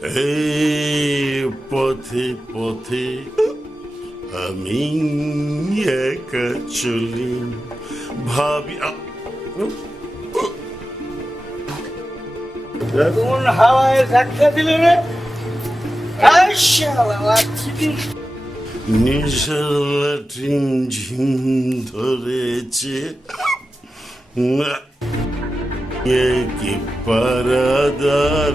এই পথে পথে আমি একা চলি ভাবি কোন হাওয়ায় ধাক্কা দিল রে? আই শালা লাঠি। নেশার লাঠিম ঝিম ধরেছে কি পারাদার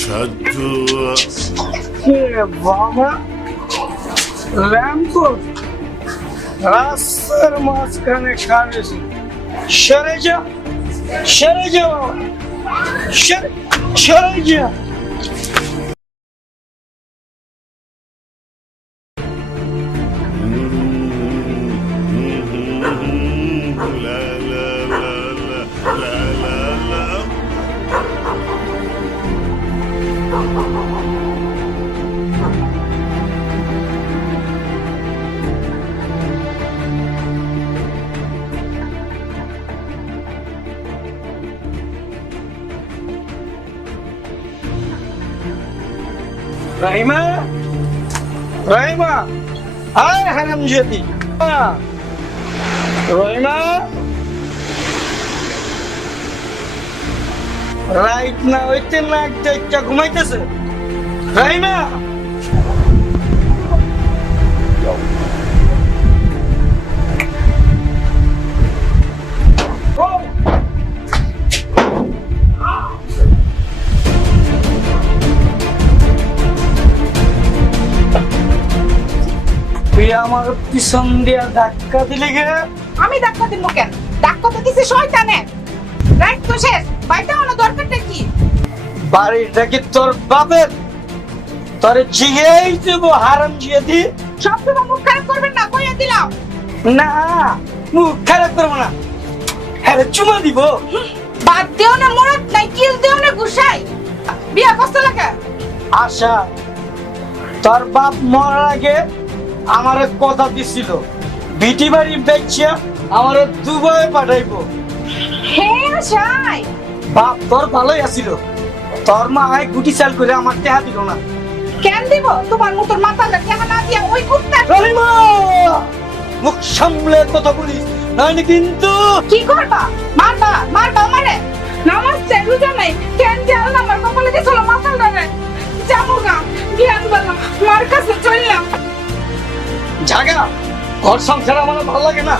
সাধু কে বাবা ল্যাম্পো রাস্তার মাঝখানে খাবেছি। সরে যা, সরে যা বাবা, সরে যা। লা লা লা লা লা লা লা রাহিমা, রাহিমা, আয় হারামজাদি। রহিমা, রাইট না হইতে না একটা ঘুমাইতেছে। রাহিমা, তুই আমার পিছন দিয়া ধাক্কা দিলি গে। আমি ধাক্কা দিব কেন? ধাক্কা তো দিছে শয়তানে। রাইট তো শেষ, বাইটা হলো দরকারটা কি? বাড়িটা কি তোর বাপের? তোরে জিগেই দেবো হারামজাদি। সবসময় মুখ খারাপ করবেন না, কইয়া দিলাম। না, মুখ খারাপ করবো না, হ্যাঁ চুমা দিব। বাদ দেও না মরদ নাই, কিল দেও না গুসাই। বিয়া কষ্ট লাগে। আশা, তোর বাপ মরার আগে আমার কথা দিছিল বিটি বাড়ি বেচিয়া আমার দুবাই পাঠাইবো। হে আশাই, বাপ তোর ভালোই আছিল, তোর মা আয় গুটি চাল করে আমার টেহা দিল না। কেন দিব? তোমার মতন মাথাটা কেমন না দিয়া ওই কুত্তা। রহিমা, মুখ সামলে কথা বলিস, নাহলে কিন্তু। কি করবা? মারবা, মারবা আমারে। নামাজ চাই রোজা নাই, কেন যে আল্লাহ আমার কপালে দিছিল মাথাল ধরে। যাবো না, জ্ঞান বললাম, মার কাছে চললাম। ঝাগা, ঘর সংসার আমার ভালো লাগে না,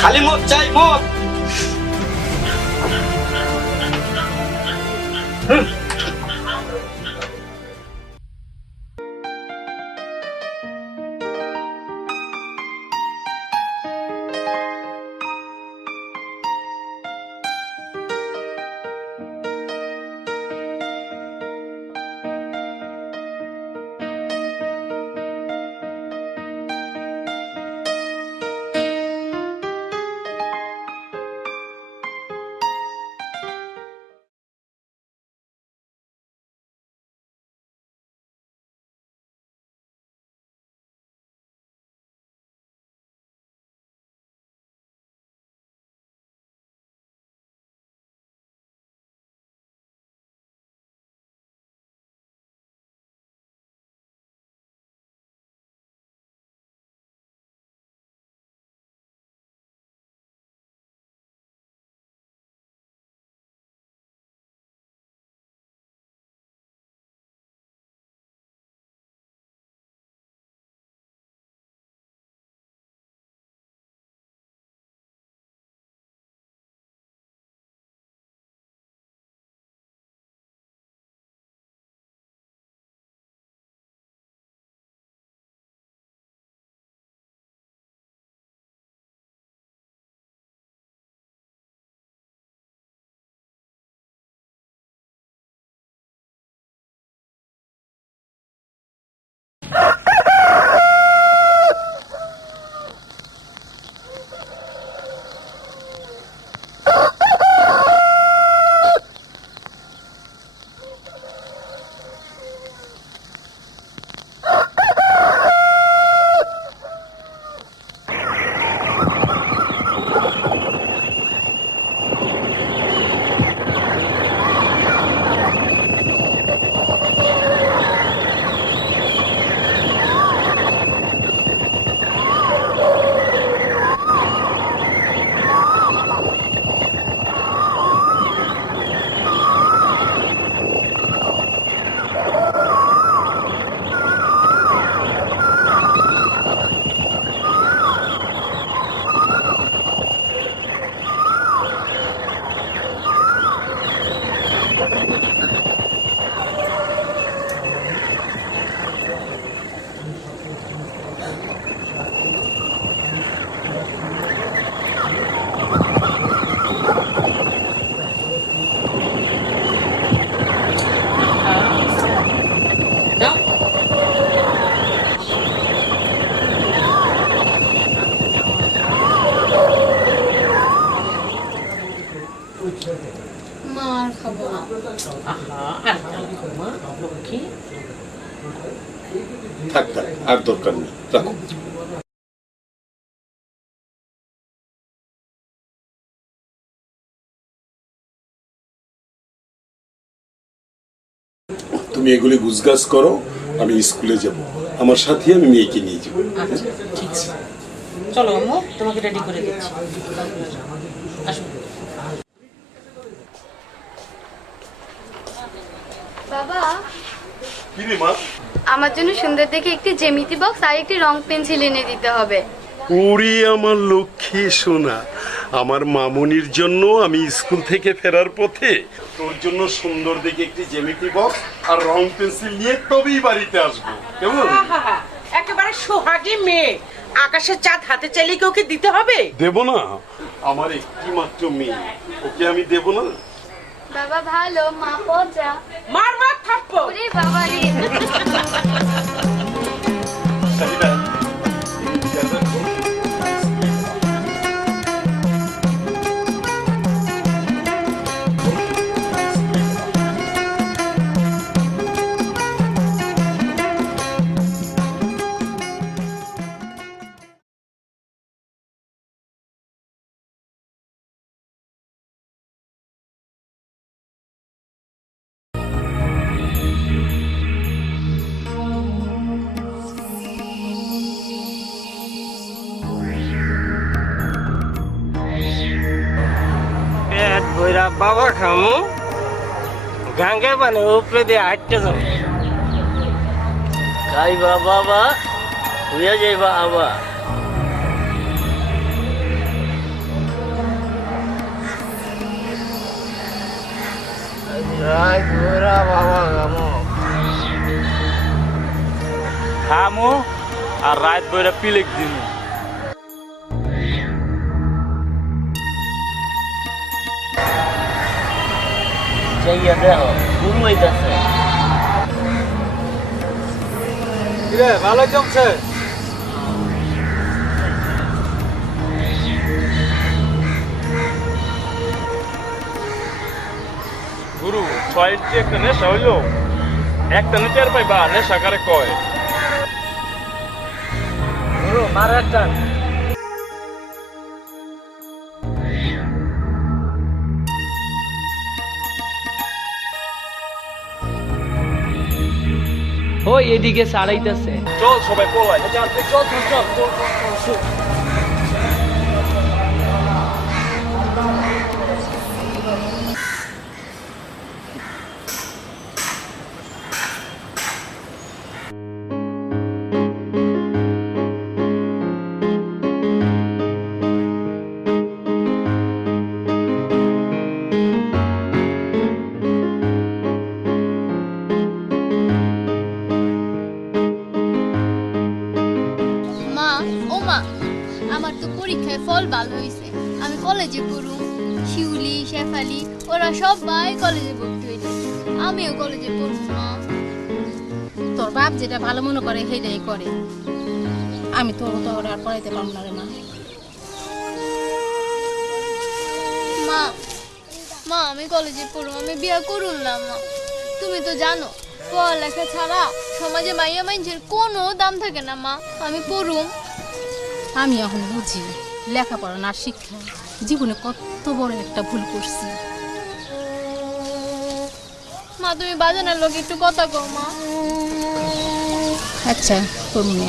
খালি মদ চাই মদ। মার খাবো না। আহা, আর খাবো মা, লক্ষ্মী। থাক থাক, আর দরকার নেই, রাখো। তুমি এগুলি গুছগাছ করো, আমি স্কুলে যাব, আমার সাথে আমি মেয়েকে নিয়ে যাবো। আচ্ছা ঠিক আছে, চলো আম্মু, তোমাকে রেডি করে দিচ্ছি। আসো। বাবা, কি রে মা? আমার জন্য সুন্দর দেখে একটি জ্যামিতি বক্স আর একটি রং পেন্সিল এনে দিতে হবে। ওরে আমার লক্ষ্মী সোনা, আমার মামুনির জন্য আমি স্কুল থেকে ফেরার পথে তোর জন্য সুন্দর দেখে একটি জ্যামিতি বক্স আর রং পেন্সিল নিয়ে তবেই বাড়িতে আসবো, কেমন? আহা, একেবারে সোহাগী মেয়ে, আকাশের চাঁদ হাতে চাইলে কি ওকে দিতে হবে? দেব না? আমার একটি মাত্র মেয়ে, ওকে আমি দেব না? বাবা ভালো, মা পচা। মার মার থাপ্পড়। ওরে বাবা রে। পেট বইরা বাবা খামু, গাঙ্গে মানে উপরে দিয়ে হাঁটতে যাবো। খাইবা বাবা, হইয়া যাইবা আবার। রাত বইরা বাবা খামু, খামু আর রাত বইরা পিলেক দিমু। যাইয়া দেখো, গুরু হইতাছে। কিরে, ভালো জমছে? গুরু, ছয়ের যে একটা নেশা হইল, একটা নেচার পাইবা নেশা কারে কয়। গুরু মার একটা। ওই এদিকে ছাড়াইতেছে। চল সবাই পলাই। চল চল চল চল চল। মা, ও মা, আমার তো পরীক্ষায় ফল ভালো হয়েছে, আমি কলেজে পড়ু। শিউলি, শেফালি ওরা সবাই কলেজে ভর্তি হয়েছে, আমিও কলেজে পড়ব। মা, তোর বাপ যেটা ভালো মনে করে সেটাই করে। আমি তোর তো ওরা আর পড়াইতে পারব না রে মা। মা, মা আমি কলেজে পড়ব, আমি বিয়ে করুন না। মা তুমি তো জানো পড়ালেখা ছাড়া সমাজে মাইয়া মানুষের কোনো দাম থাকে না। মা আমি পড়ুম। আমি এখন বুঝি লেখাপড়া না শিক্ষা জীবনে কত বড় একটা ভুল করছি। মা তুমি বাজানোর লোক একটু কথা কও। মা আচ্ছা তোর মনে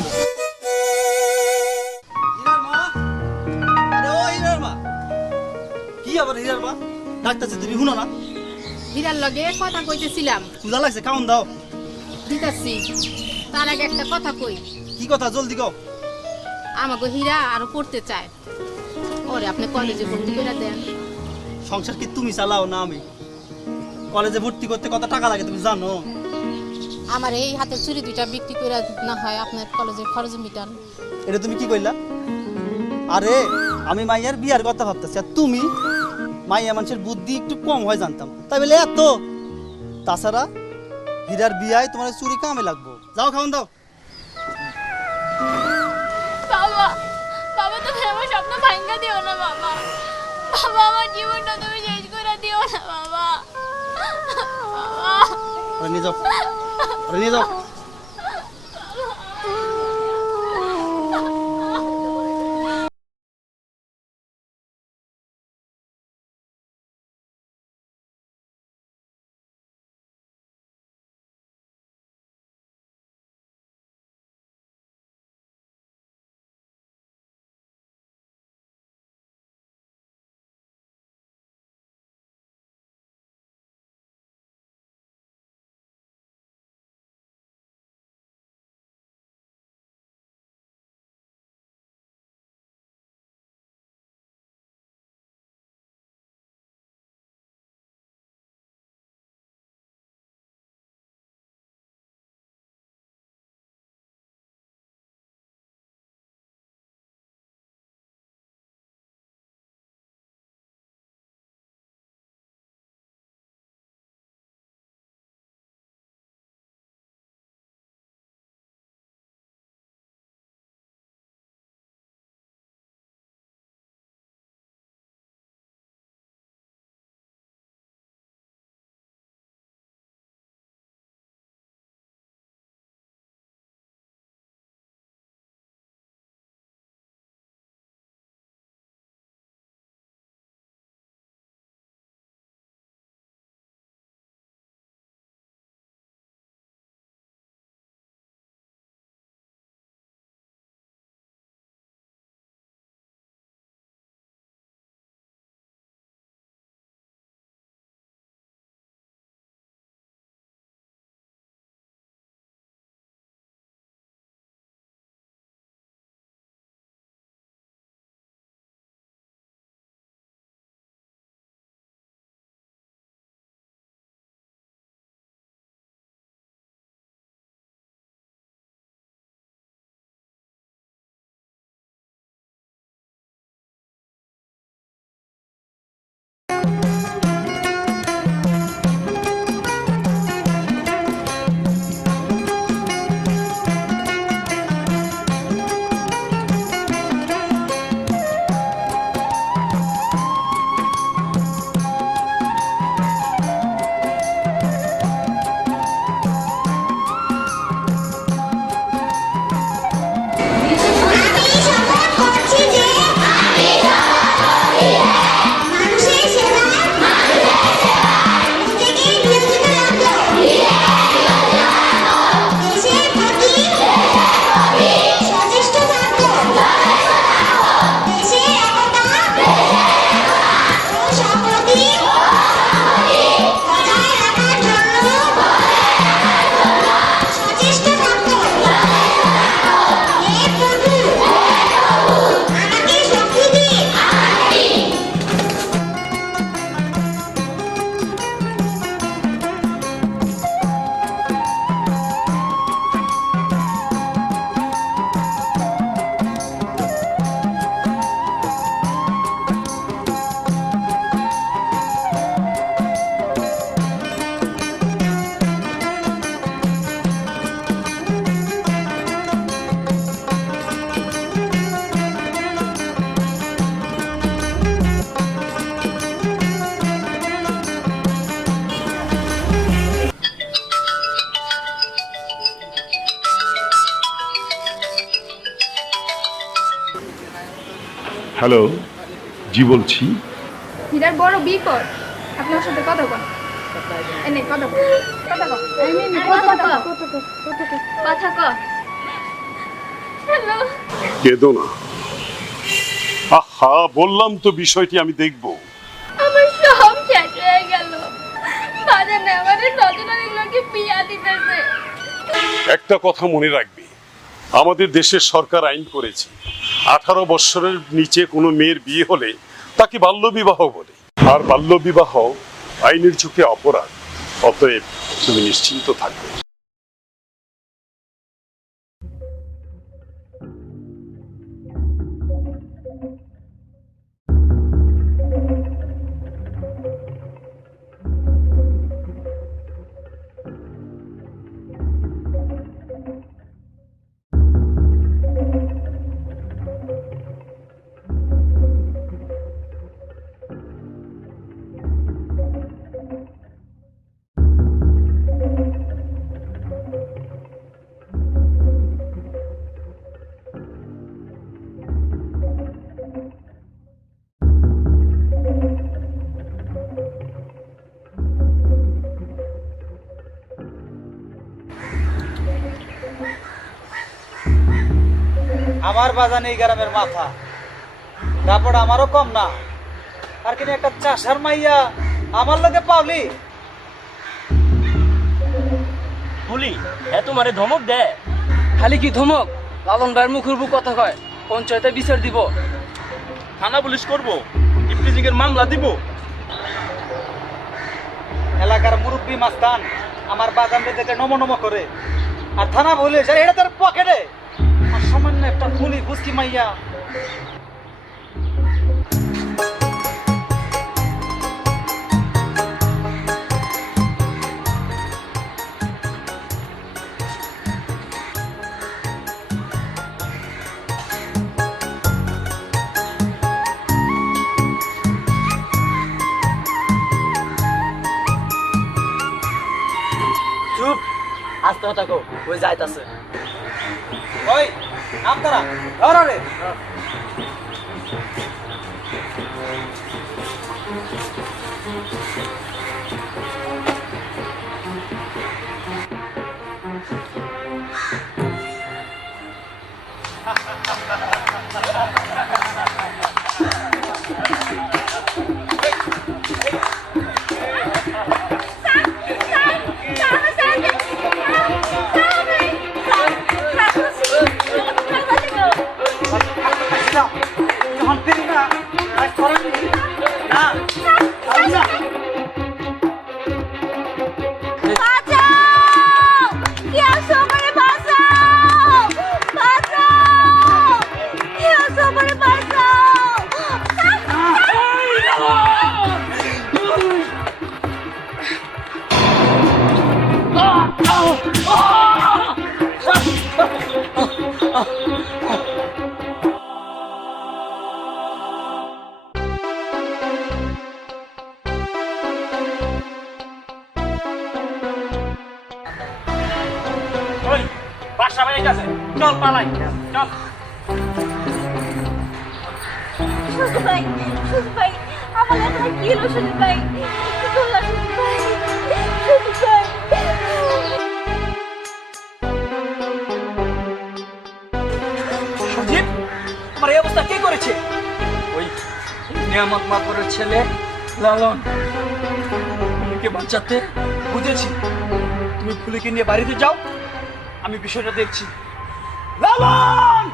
কি আবার হিরার মা? ডাক্তার তুমি শুনো না? হীরার লগে কথা কইতেছিলাম। পূজা লাগছে, কেমন দাও? দিতাছি, তার আগে একটা কথা কই। কি কথা, জলদি কও। আমাকে হীরা আরো পড়তে চায়, ওরে আপনি কলেজে ভর্তি করে দেন। সংসার কি তুমি চালাও না আমি? কলেজে ভর্তি করতে কত টাকা লাগে তুমি জানো? আমার এই হাতের চুরি দুইটা বিক্রি করে না হয় আপনার কলেজের খরচ মিটান। এটা তুমি কি কইলা? আরে আমি মাইয়ার বিয়ার কথা ভাবতেছি, আর তুমি মাইয়া মানুষের বুদ্ধি একটু কম হয় জানতাম, তাই বলে এত। তাছাড়া হীরার বিয়ায় তোমার চুরি কামে লাগবো। যাও খাওন দাও। বাবা, বাবা তুমি আমার স্বপ্ন ভাঙ্গা দিও না। বাবা, বাবা আমার জীবনটা তুমি শেষ করে ওরে নিয়ে যাও, ওরে নিয়ে যাও। হ্যালো, জি বলছি। হীরার বড় বিপদ, আপনি ওর সাথে কথা বল। এনে কথা বল, কথা বল। কথা ক। হ্যালো। কেঁদো না। আহা, বললাম তো বিষয়টি আমি দেখব। আমার সব শেষ হয়ে গেল। বাজারে আমাদের নজরের লোকে বিয়া দিতেছে। একটা কথা মনে রাখবে, আমাদের দেশের সরকার আইন করেছে 18 বছরের নিচে কোনো মেয়ের বিয়ে হলে তাকে বাল্যবিবাহ বলে, আর বাল্যবিবাহ আইনের চোখে অপরাধ। অতএব তুমি নিশ্চিন্ত থাকবে। আমার বাজান এই গ্রামের মাথা, তারপর আমারও কম না। আর কিনা একটা চাষার মাইয়া আমার লগে পাওলি। বলি হ্যাঁ তোমারে ধমক দে? খালি কি ধমক? লালন ভাইয়ের মুখের উপর কথা কয়, পঞ্চায়েতে বিচার দিব, থানা পুলিশ করবো, ইফটিজিং এর মামলা দিব। এলাকার মুরব্বী মাস্তান আমার বাজানকে দেখে নম নম করে, আর থানা বলে যায় এটা তার পকেটে। আর সামান্য একটা ফুলি বুঝকি মাইয়া। চুপ, আস্তে কথা কো, ওই যাইতাছে। ওই নাম তারা ধরো রে। যখন ফিরি না আজ করেন না। ওই বাসা ভাই কাছে চল পালাই, চল। শুধু ভাই, শুধু ভাই, আমার এখন কি হলো শুধু ভাই? একটু চলা শুধু ভাই, শুধু ভাই। সঞ্জীব, তোমার এই অবস্থা কে করেছে? ওই নিয়ামত মাতবরের ছেলে লালন। ফুলিকে বাঁচাতে বুঝেছি। তুমি ফুলিকে নিয়ে বাড়িতে যাও, আমি বিষয়টা দেখছি। লালন!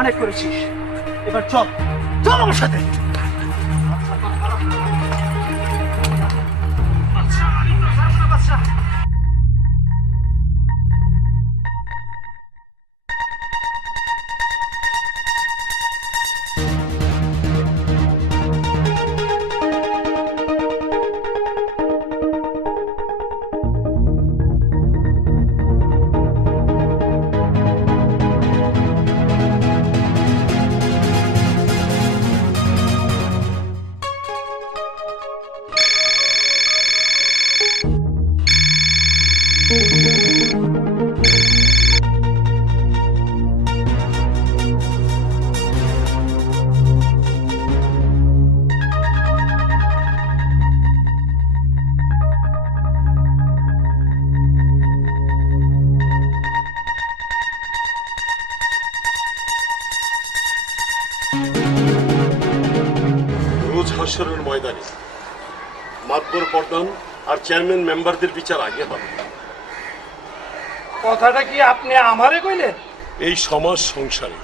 অনেক করেছিস, এবার চল, চল আমার সাথে। রোজ হাসরের ময়দানে মাতবর প্রধান আর চেয়ারম্যান মেম্বারদের বিচার আগে হবে। কথাটা কি আপনি আমারে কইলেন? এই সমাজ সংসারে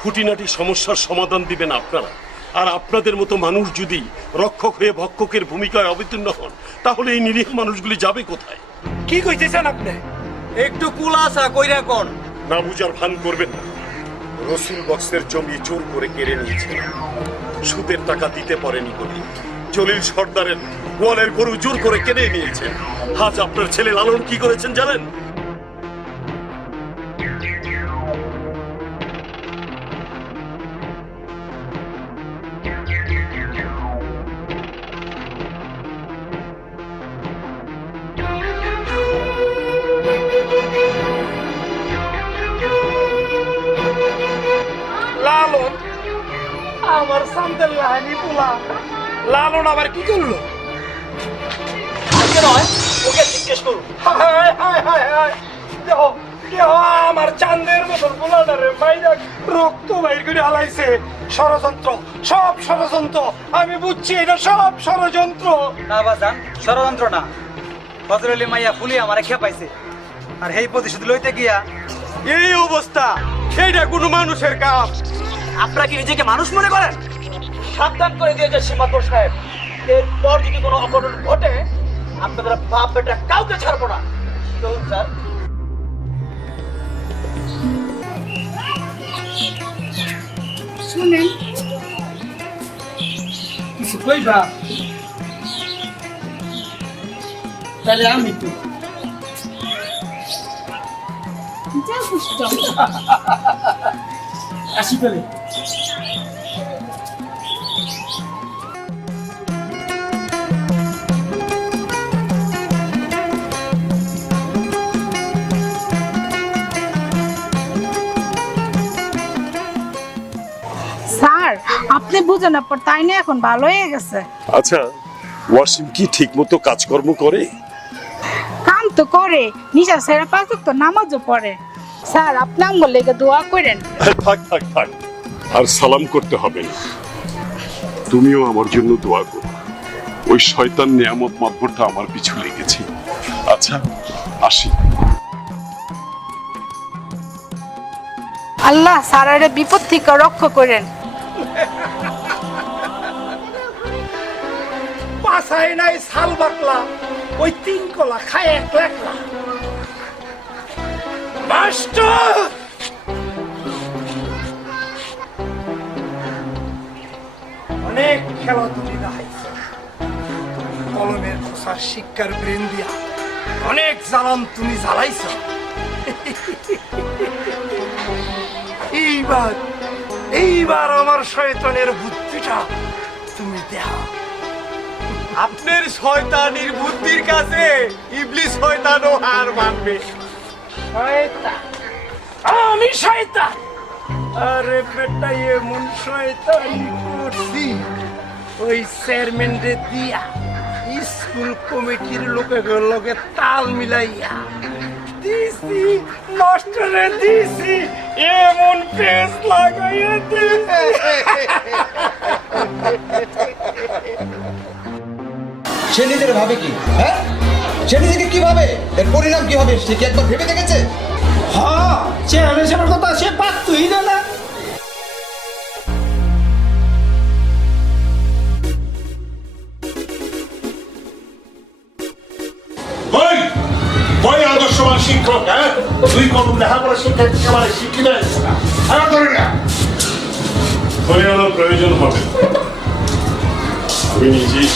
খুঁটিনাটি সমস্যার সমাধান দিবেন আপনারা, আর আপনাদের মতো মানুষ যদি রক্ষক হয়ে ভক্ষকের ভূমিকায় অবতীর্ণ হন, তাহলে এই নিরীহ মানুষগুলি যাবে কোথায়? কি কইতেছেন আপনি? একটু কুলাসা কইরা কোন না বুঝার ভান করবেন না। রসুল বক্সের জমি জোর করে কেড়ে নিয়েছেন, সুদের টাকা দিতে পারেনি বলে জলিল সর্দারের গোয়ালের গরু জোর করে কেড়ে নিয়েছেন। আজ আপনার ছেলে লালন কি করেছেন জানেন? আমার সামদের লাহানি পোলা লালন আবার কি করলো? আজকে নয়, ওকে জিজ্ঞেস করুন। হায় হায় হায় হায়, দেখো দেখো আমার চাঁদের মতন পোলাটারে বাইরে রক্ত বাইর করে হালাইছে। ষড়যন্ত্র, সব ষড়যন্ত্র। আমি বুঝছি এটা সব ষড়যন্ত্র। না বাজান, ষড়যন্ত্র না। ফজর আলী মাইয়া ফুলি আমারে খেপাইছে, আর এই প্রতিশোধ লইতে গিয়া এই অবস্থা, এইটা কোনো মানুষের কাজ? আপনারা কি নিজেকে মানুষ মনে করেন? সাবধান করে দিয়েছে সীমান্তর সাহেব, এরপর যদি কোনো অঘটন ঘটে আপনাদের বাপ বেটা কাউকে ছাড়বো না। চলুন স্যার। শুনেন, কিছু কইবা? তাহলে আমি তো যা বুঝতো আসি তাহলে। স্যার, আপনি বুঝেন পর তাই না এখন ভালো হয়ে গেছে। আচ্ছা, ওয়াসিম কি ঠিক মতো কাজকর্ম করে? কাম তো করে, নিশা সেরা পাঁচ তো নামাজও পড়ে। স্যার, আপনি আমার লেগে দোয়া করেন। থাক থাক থাক, আর সালাম করতে হবে না। তুমিও আমার জন্য দোয়া করো। ওই শয়তান নিয়ামত মাতবরটা আমার পিছু লেগেছে। আচ্ছা, আসি। আল্লাহ স্যারের বিপদ থেকে রক্ষা করেন। পাশায় নাই শাল বাকলা, ওই 3 কলা খায় 1 লাখলা। মাস্টার, অনেক খেলা তুমি দেখাইছো, কলমের খোসার শিক্ষার ব্রেন দিয়া অনেক জ্বালান তুমি জ্বালাইছো। এইবার আমার শয়তানের বুদ্ধিটা তুমি দেও। আপনার শয়তানির বুদ্ধির কাছে ইবলিস শয়তানও হার মানবে। শয়তান? আমি শয়তান? আরে বেটা, এমন শয়তানি করছি ওই চেয়ারম্যানরে দিয়া স্কুল কমিটির লোকের লগে তাল মিলাইয়া দিছি, মাস্টারে দিছি, এমন পেস লাগাইয়া দিছি। সে নিজের ভাবে কি? হ্যাঁ, সে নিজেকে কি ভাবে? এর পরিণাম কি হবে সে কি একবার ভেবে দেখেছে? হ্যাঁ, চেয়ারম্যানের কথা সে পারতই না। আদর্শবান শিক্ষক, হ্যাঁ, দুই কলম লেখাপড়া শিক্ষা একেবারে শিখি না। প্রয়োজন হবে, আমি নিজেই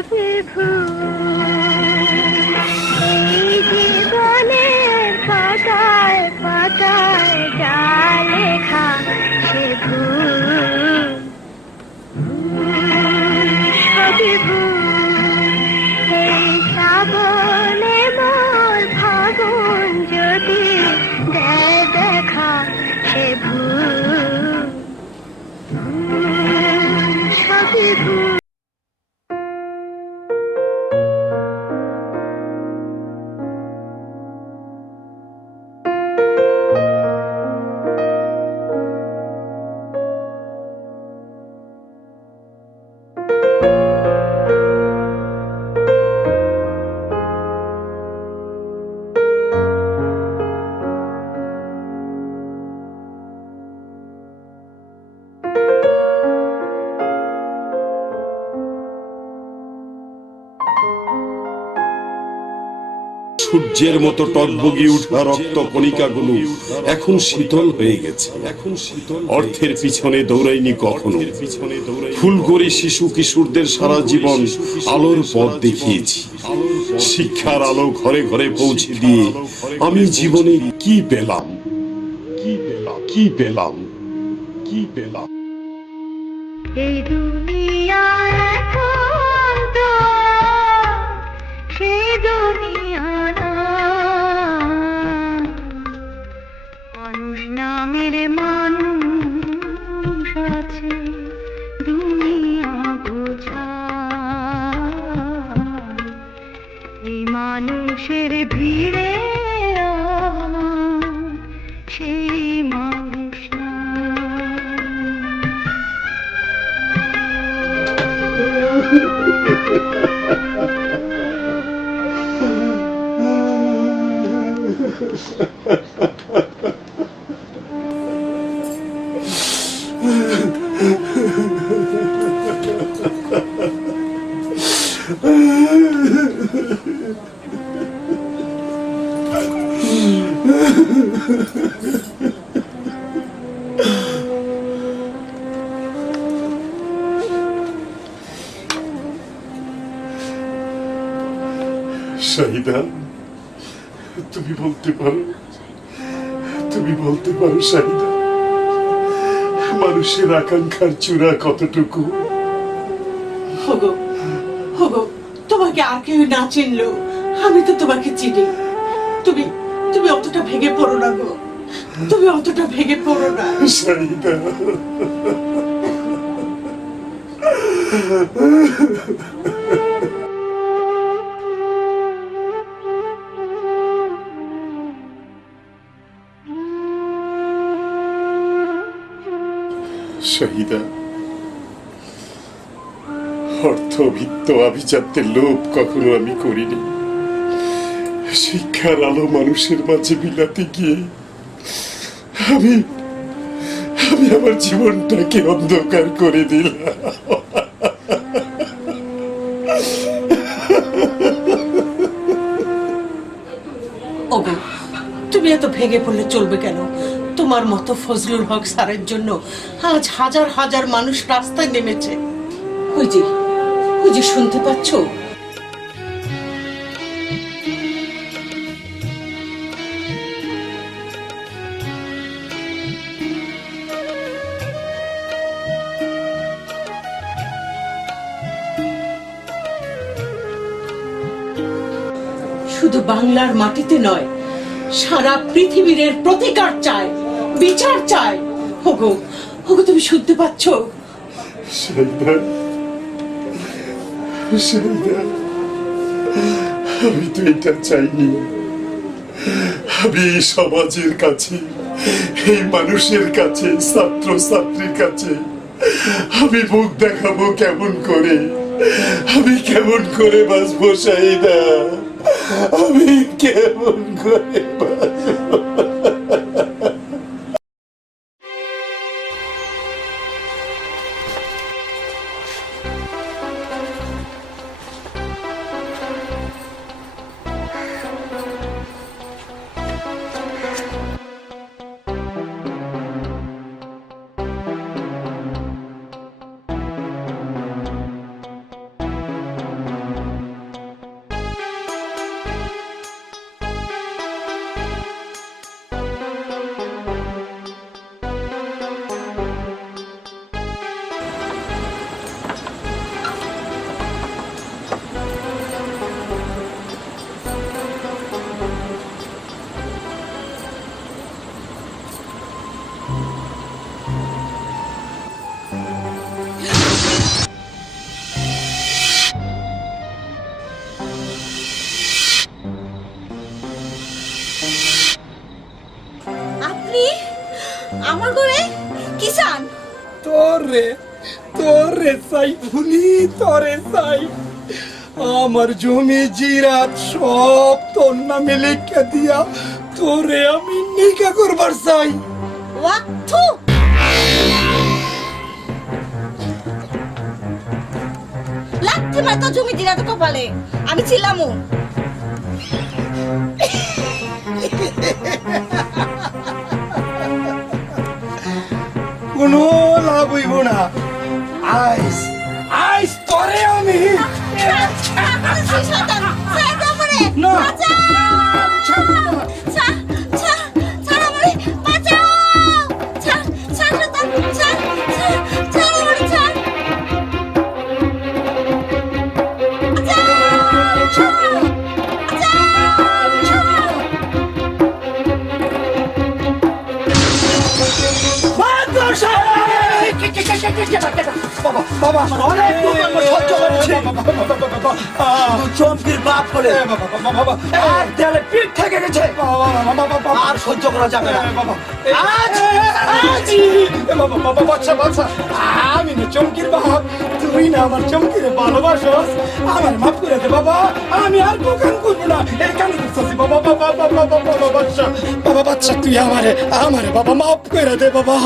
সবই ভুল এই জীবনের পাতায় পাতায় যা লেখা সে ভুল সবই ভুল এই শ্রাবণে মোর ফাগুন যদি দেয় দেখা সে ভুল সবই ভুল সূর্যের মতো টকবগি উঠা রক্ত কণিকাগুলো এখন শীতল হয়ে গেছে। অর্থের পিছনে দৌড়াইনি কখনো, ফুল করে শিশু কিশোরদের সারা জীবন আলোর পথ দেখিয়েছি। শিক্ষার আলো ঘরে ঘরে পৌঁছে দিয়ে আমি জীবনে কি পেলাম, কি পেলাম, কি পেলাম, কি পেলাম? এই দুনিয়া এখন তো সেই দুনিয়া না, মানুষ নামের মানুষ আছে দুনিয়া বোঝা, এই মানুষের ভিড়ে আমার সেই মানুষ না। শাহিদা, তুমি বলতে পারো, তুমি বলতে পারো শাহিদা, মানুষের আকাঙ্ক্ষার চূড়া কতটুকু? হগো হগো, তোমাকে আর কেউ না চিনলো আমি তো তোমাকে চিনি। তুমি তুমি অতটা ভেঙে পড়ো না গো, তুমি অতটা ভেঙে পড়ো না শাহিদা। শাহিদা, অর্থবিত্ত আভিজাত্যের লোভ কখনো আমি করিনি। শিক্ষার আলো মানুষের মাঝে বিলাতে গিয়ে আমি আমি আমার জীবনটাকে অন্ধকার করে দিলাম। ওগো, তুমি এত ভেঙে পড়লে চলবে কেন? তোমার মতো ফজলুল হক স্যারের জন্য আজ হাজার হাজার মানুষ রাস্তায় নেমেছে। ওই যে শুনতে পাচ্ছ? শুধু বাংলার মাটিতে নয়, সারা পৃথিবীর প্রতিকার চায়, বিচার চায়। ওগো ওগো, তুমি শুনতে পাচ্ছ? শাহিদা, শাহিদা, আমি তো এটা চাইনি। আমি এই সমাজের কাছে, এই মানুষের কাছে, ছাত্র ছাত্রীর কাছে আমি মুখ দেখাবো কেমন করে, আমি কেমন করে বাঁচবো শাহিদা, আমি কেমন করে বাঁচবো? আপনি আমার ঘরে কি চান? তোরে চাই ফুলি, তোরে চাই। আমার জমি জিরাত সব তোর নামে লেখা দিয়া তোরে আমি নিকা করবার চাই। ওয়াক্থু লাগতে মাতা জমি দিলা তো কপালে, আমি ছিলামও। কোনো লাভ হইব না। আইস আইস তোরে আমি না বাবা অনেক সহ্য করেছি। চমকির বাপ করে আর দেয়ালে পিঠ থেকে গেছে, আর সহ্য করা যাবে না। বাচ্চা বাচ্চা, আমি না চমকির বাপ, তুই না আমার চমকির ভালোবাসস, আমার মাফ করে দে বাবা, আমি আর দোকান করবো না। এই কান করতেছি বাবা, বাবা বাবা বাবা বাচ্চা, বাবা বাচ্চা তুই আমারে বাবা মাফ করে দে বাবা।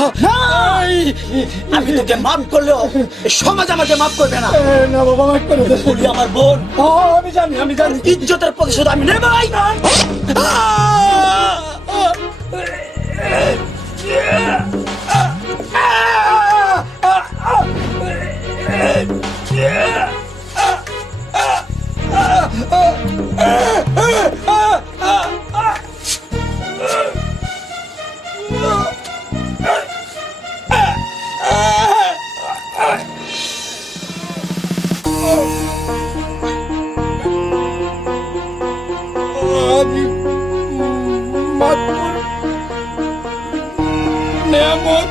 আমি তোকে মাফ করলেও সমাজ আমাকে মাফ করবে না। না বাবা মাফ করে দে। বলি আমার বোন, আমি জানি ইজ্জতের প্রতিশোধ আমি নেবই। নেয়ামত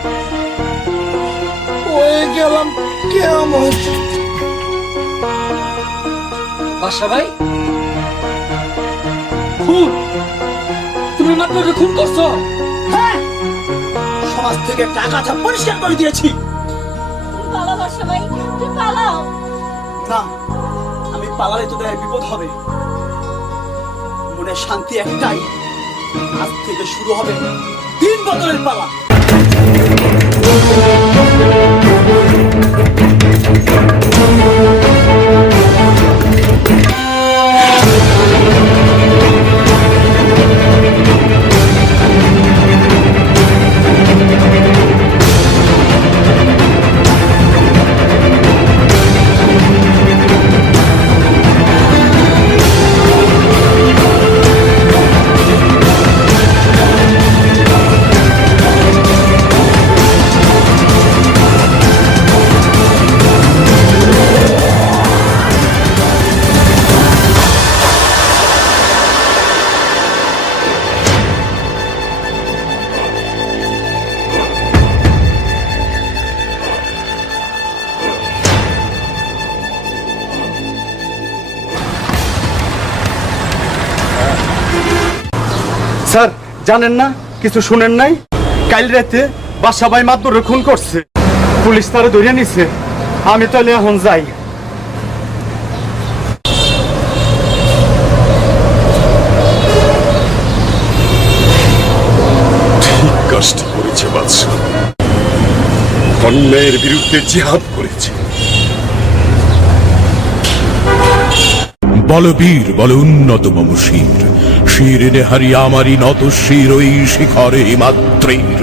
হয়ে গেলাম কেয়ামত। বাসা ভাই, খুন, তুমি মাত্র খুন করছো। হ্যাঁ, সমাজ থেকে টাকা পরিষ্কার করে দিয়েছি। পালাও বাসা ভাই, তুই পালাও। না, আমি পালালে তোদের বিপদ হবে। মনে শান্তি একটাই, আজ থেকে শুরু হবে দিন বদলের পালা। স্যার জানেন না, কিছু শুনেন নাই? কাল রাতে বাসা ভাই মাত্র খুন করছে, পুলিশ তারা ধরে নিছে। আমি তাহলে এখন যাই। ঠিক কাজটি করেছে বাদশা, অন্যায়ের বিরুদ্ধে জিহাদ করেছে। বলবীর বল উন্নত মম শির, শির নেহারি আমারি নত শির ওই শিখরে মাত্রের।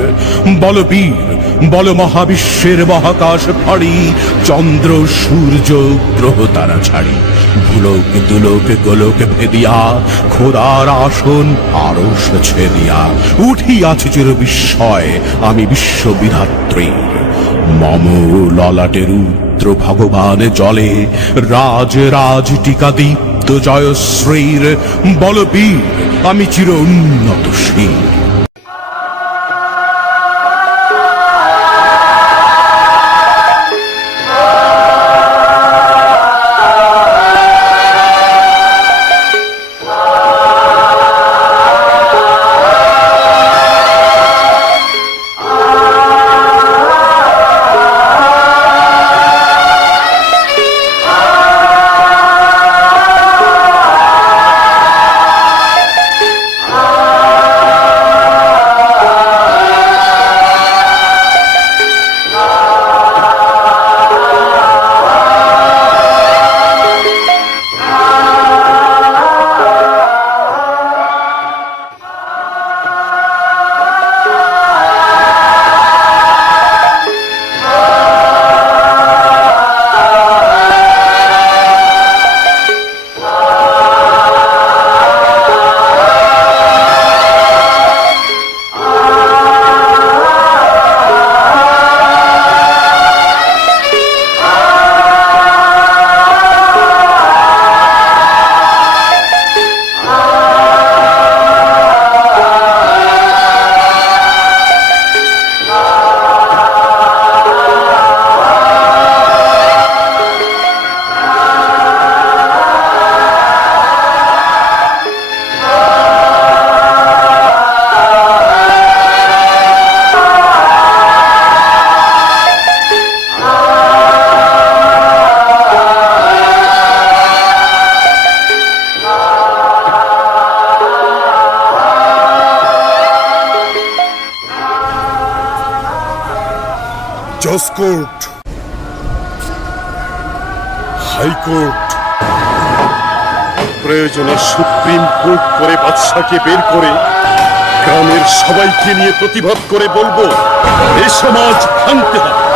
বলবীর বল মহাবিশ্বের মহাকাশ ফাড়ি, চন্দ্র সূর্য গ্রহ তারা ছাড়ি। ভুলোক দুলোক গোলোক ভেদিয়া, খোদার আসন আরশ ছেদিয়া। উঠিয়াছে চির বিস্ময় আমি বিশ্ববিধাত্রীর। মম ললাটের রুদ্র ভগবান জলে, রাজ রাজ টিকা দীপ্ত জয়শ্রীর। বলবীর আমি চির উন্নত শির। জজ কোর্ট, হাইকোর্ট, প্রয়োজনে সুপ্রিম কোর্ট করে বাদশাকে বের করে গ্রামের সবাইকে নিয়ে প্রতিবাদ করে বলবো এ সমাজ ভাঙতে হবে।